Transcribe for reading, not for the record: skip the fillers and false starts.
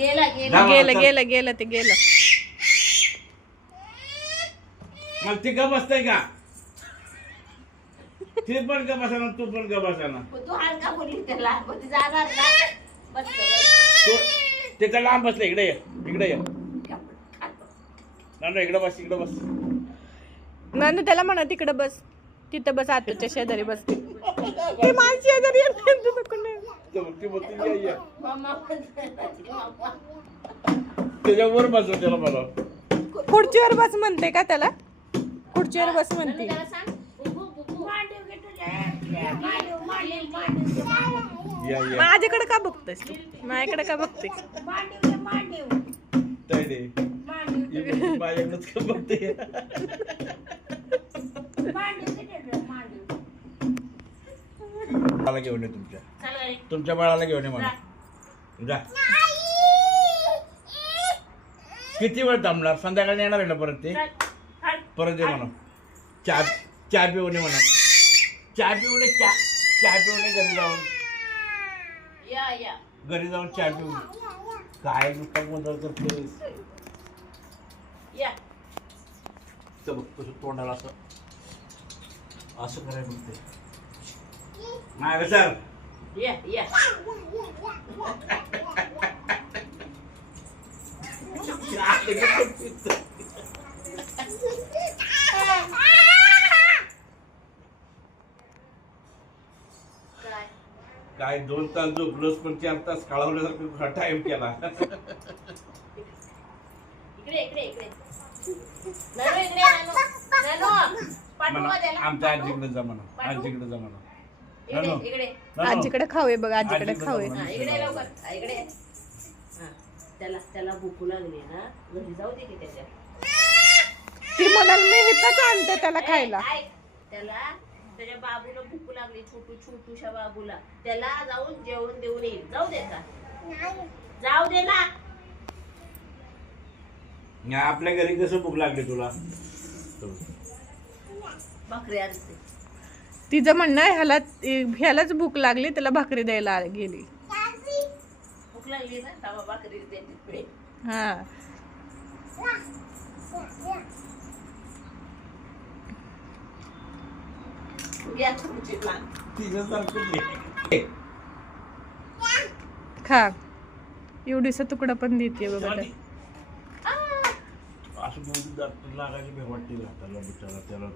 गेलं गेलं ते गेलं. मग ती ग बसतय का? ती पण ग बसा ना, तू पण ग बसा ना. तू हात का बोलली त्याला? ती जाणार का? बस ते तर लांब बसले. इकडे ये, इकडे ये. ना इकडे बस, इकडे बस. नानू त्याला म्हणा तिकडं बस, तिथं बस, आतूच्या शेजारी बस. ते माझी शेजारी त्याच्यावर बसव त्याला मला. खुर्चीवर बस म्हणते का त्याला? खुर्चीवर बस म्हणते. माझ्याकडे का बघतेस तू? माझ्याकडे का बघते? माझ्याकडेच का बघते? बाळाला घेऊन ये, तुमच्या बाळाला घेऊन ये म्हणा. जा. किती वेळ थांबणार? संध्याकाळी येणार आहे ना परत ते? परत ये म्हणा. चहा पिऊन ये म्हणा. चहा पिऊन ये, चहा पिऊन ये घरी जाऊन. घरी जाऊन चहा पिऊन. काय नुसता गोंधळ करतेस? बघ कसं तोंडाला असं असं करायला बघते. नाही सर. काय 2 तास झोपलोस पण 4 तास काढवल्यासारखा टाइम केला. आमच्या आजीकडे जा म्हणा. आजीकडे जा म्हणा. आजीकडे खावे बघ, आजीकडे खावे. त्याला भूक लागली ना, घरी जाऊ दे की त्याच्या. ती म्हणाल मी इथंच आणते त्याला खायला. त्याला त्याच्या बाबूला भूक लागली, छोटूशा बाबूला. त्याला जाऊन जेवण देऊन येईल. जाऊ दे का? जाऊ दे ना. आपल्या घरी कसं भूक लागली तुला? भाकरी आणते. तिचं म्हणणं ह्यालाच भूक लागली, त्याला भाकरी द्यायला गेली. भूक लागली ना, तवा भाकरी देते. हा. खा. एवढीसा तुकडा पण देते बघा. असं लागायची वाटते त्याला बिचारा त्याला.